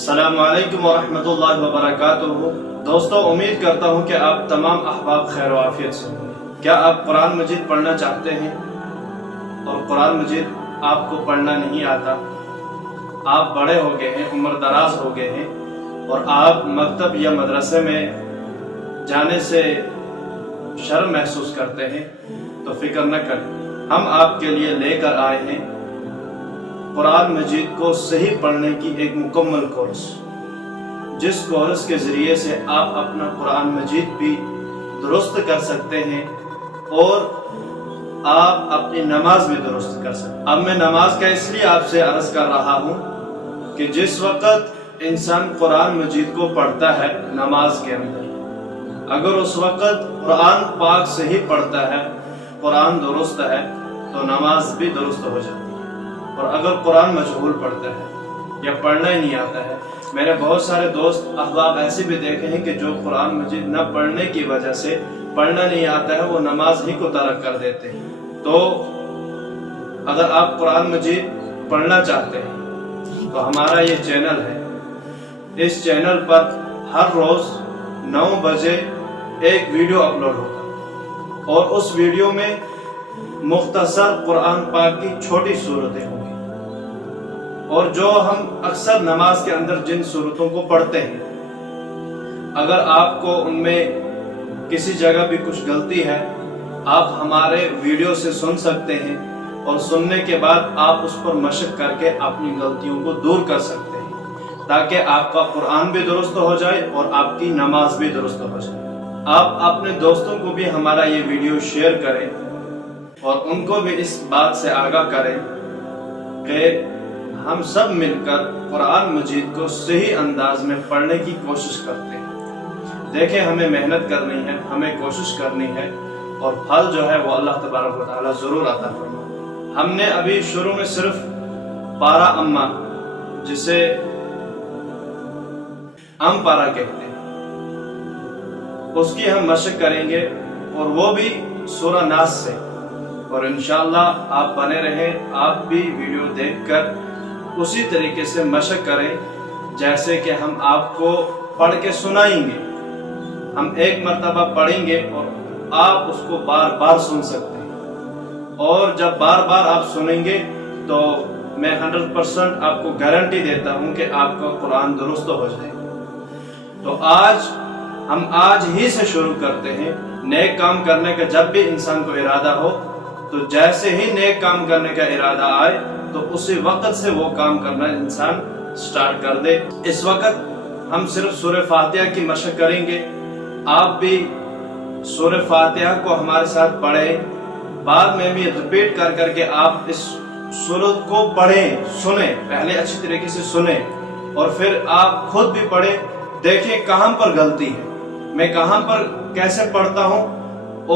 السلام علیکم ورحمۃ اللہ وبرکاتہ۔ دوستو، امید کرتا ہوں کہ آپ تمام احباب خیر و عافیت سے ہوں۔ کیا آپ قرآن مجید پڑھنا چاہتے ہیں اور قرآن مجید آپ کو پڑھنا نہیں آتا؟ آپ بڑے ہو گئے ہیں، عمر دراز ہو گئے ہیں اور آپ مکتب یا مدرسے میں جانے سے شرم محسوس کرتے ہیں، تو فکر نہ کریں، ہم آپ کے لیے لے کر آئے ہیں قرآن مجید کو صحیح پڑھنے کی ایک مکمل کورس، جس کورس کے ذریعے سے آپ اپنا قرآن مجید بھی درست کر سکتے ہیں اور آپ اپنی نماز بھی درست کر سکتے ہیں۔ اب میں نماز کا اس لیے آپ سے عرض کر رہا ہوں کہ جس وقت انسان قرآن مجید کو پڑھتا ہے نماز کے اندر، اگر اس وقت قرآن پاک صحیح پڑھتا ہے، قرآن درست ہے، تو نماز بھی درست ہو جاتی ہے۔ اور اگر قرآن مجہول پڑھتا ہے یا پڑھنا ہی نہیں آتا ہے، میں نے بہت سارے دوست احباب ایسے بھی دیکھے ہیں کہ جو قرآن مجید نہ پڑھنے کی وجہ سے، پڑھنا نہیں آتا ہے، وہ نماز ہی کو ترک کر دیتے ہیں۔ تو اگر آپ قرآن مجید پڑھنا چاہتے ہیں تو ہمارا یہ چینل ہے، اس چینل پر ہر روز 9 بجے ایک ویڈیو اپلوڈ ہوگا اور اس ویڈیو میں مختصر قرآن پاک کی چھوٹی صورتیں ہوں گی، اور جو ہم اکثر نماز کے اندر جن صورتوں کو پڑھتے ہیں، اگر آپ کو ان میں کسی جگہ بھی کچھ غلطی ہے، آپ ہمارے ویڈیو سے سن سکتے ہیں اور سننے کے بعد آپ اس پر مشق کر کے اپنی غلطیوں کو دور کر سکتے ہیں، تاکہ آپ کا قرآن بھی درست ہو جائے اور آپ کی نماز بھی درست ہو جائے۔ آپ اپنے دوستوں کو بھی ہمارا یہ ویڈیو شیئر کریں اور ان کو بھی اس بات سے آگاہ کریں کہ ہم سب مل کر قرآن مجید کو صحیح انداز میں پڑھنے کی کوشش کرتے ہیں۔ دیکھیں، ہمیں محنت کرنی ہے، ہمیں کوشش کرنی ہے، اور پھل جو ہے وہ اللہ تبارک و تعالیٰ ضرور عطا فرمائے۔ ہم نے ابھی شروع میں صرف پارا اما، جسے ام پارا کہتے ہیں، اس کی ہم مشق کریں گے، اور وہ بھی سورہ ناس سے، اور انشاءاللہ آپ بنے رہیں، آپ بھی ویڈیو دیکھ کر اسی طریقے سے مشق کریں جیسے کہ ہم آپ کو پڑھ کے سنائیں گے۔ ہم ایک مرتبہ پڑھیں گے اور آپ اس کو بار بار سن سکتے ہیں، اور جب بار بار آپ سنیں گے تو میں 100% آپ کو گارنٹی دیتا ہوں کہ آپ کا قرآن درست ہو جائے گا۔ تو ہم آج ہی سے شروع کرتے ہیں۔ نیک کام کرنے کا جب بھی انسان کو ارادہ ہو، تو جیسے ہی نیک کام کرنے کا ارادہ آئے تو اسی وقت سے وہ کام کرنا انسان سٹارٹ کر دے۔ اس وقت ہم صرف سورہ فاتحہ کی مشق کریں گے۔ آپ بھی سورہ فاتحہ کو ہمارے ساتھ پڑھیں، بعد میں بھی ریپیٹ کر کر کے آپ اس سورت کو پڑھیں، سنیں، پہلے اچھی طریقے سے سنیں اور پھر آپ خود بھی پڑھیں، دیکھیں کہاں پر غلطی ہے، میں کہاں پر کیسے پڑھتا ہوں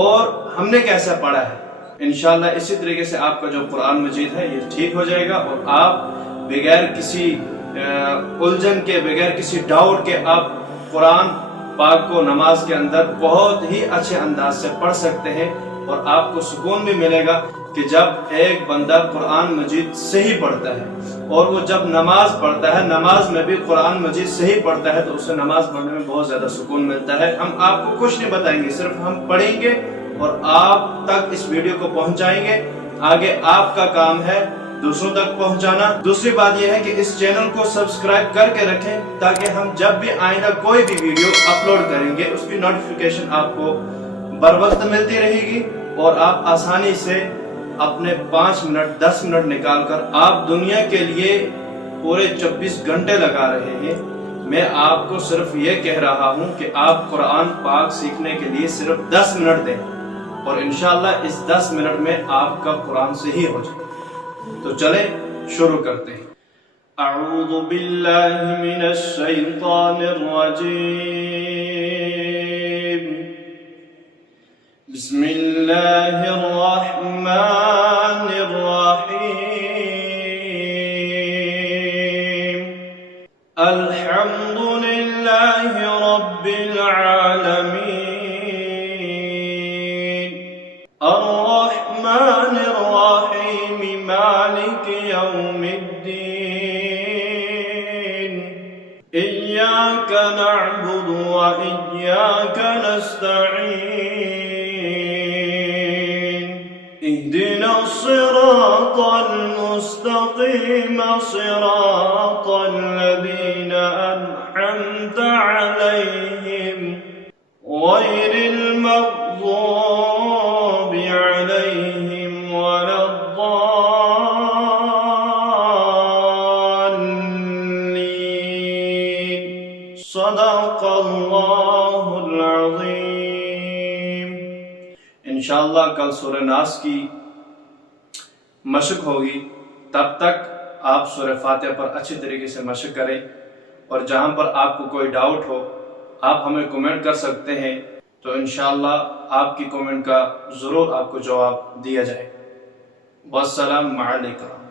اور ہم نے کیسے پڑھا ہے۔ انشاءاللہ اسی طریقے سے آپ کا جو قرآن مجید ہے یہ ٹھیک ہو جائے گا، اور آپ بغیر کسی الجھن کے، بغیر کسی ڈاؤٹ کے، آپ قرآن پاک کو نماز کے اندر بہت ہی اچھے انداز سے پڑھ سکتے ہیں، اور آپ کو سکون بھی ملے گا کہ جب ایک بندہ قرآن مجید صحیح پڑھتا ہے، اور وہ جب نماز پڑھتا ہے، نماز میں بھی قرآن مجید صحیح پڑھتا ہے، تو اسے نماز پڑھنے میں بہت زیادہ سکون ملتا ہے۔ ہم آپ کو کچھ نہیں بتائیں گے، صرف ہم پڑھیں گے اور آپ تک اس ویڈیو کو پہنچائیں گے۔ آگے آپ کا کام ہے دوسروں تک پہنچانا۔ دوسری بات یہ ہے کہ اس چینل کو سبسکرائب کر کے رکھیں، تاکہ ہم جب بھی آئندہ کوئی بھی ویڈیو اپلوڈ کریں گے، اس کی نوٹیفیکیشن آپ کو بر وقت ملتی رہے گی، اور آپ آسانی سے اپنے 5 منٹ 10 منٹ نکال کر آپ دنیا کے لیے پورے 24 گھنٹے لگا رہے ہیں۔ میں آپ کو صرف یہ کہہ رہا ہوں کہ آپ قرآن پاک سیکھنے کے لیے صرف 10 منٹ دیں، اور انشاءاللہ اس 10 منٹ میں آپ کا قرآن صحیح ہو جائے۔ تو چلیں شروع کرتے ہیں۔ اعوذ باللہ من الشیطان الرجیم، بسم اللہ الرحمن الرحیم، الحمد للہ رب العالمین، الرحمن الرحیم، مالک یوم الدین، إياك نعبد وإياك نستعين اهدنا الصراط المستقيم صراط الذين أنعمت عليهم غير المغضوب عليهم ولا الضالين صدق الله العظيم. انشاءاللہ کل سورہ ناس کی مشق ہوگی، تب تک آپ سورہ فاتحہ پر اچھی طریقے سے مشق کریں، اور جہاں پر آپ کو کوئی ڈاؤٹ ہو آپ ہمیں کومنٹ کر سکتے ہیں، تو انشاءاللہ آپ کی کومنٹ کا ضرور آپ کو جواب دیا جائے. والسلام علیکم.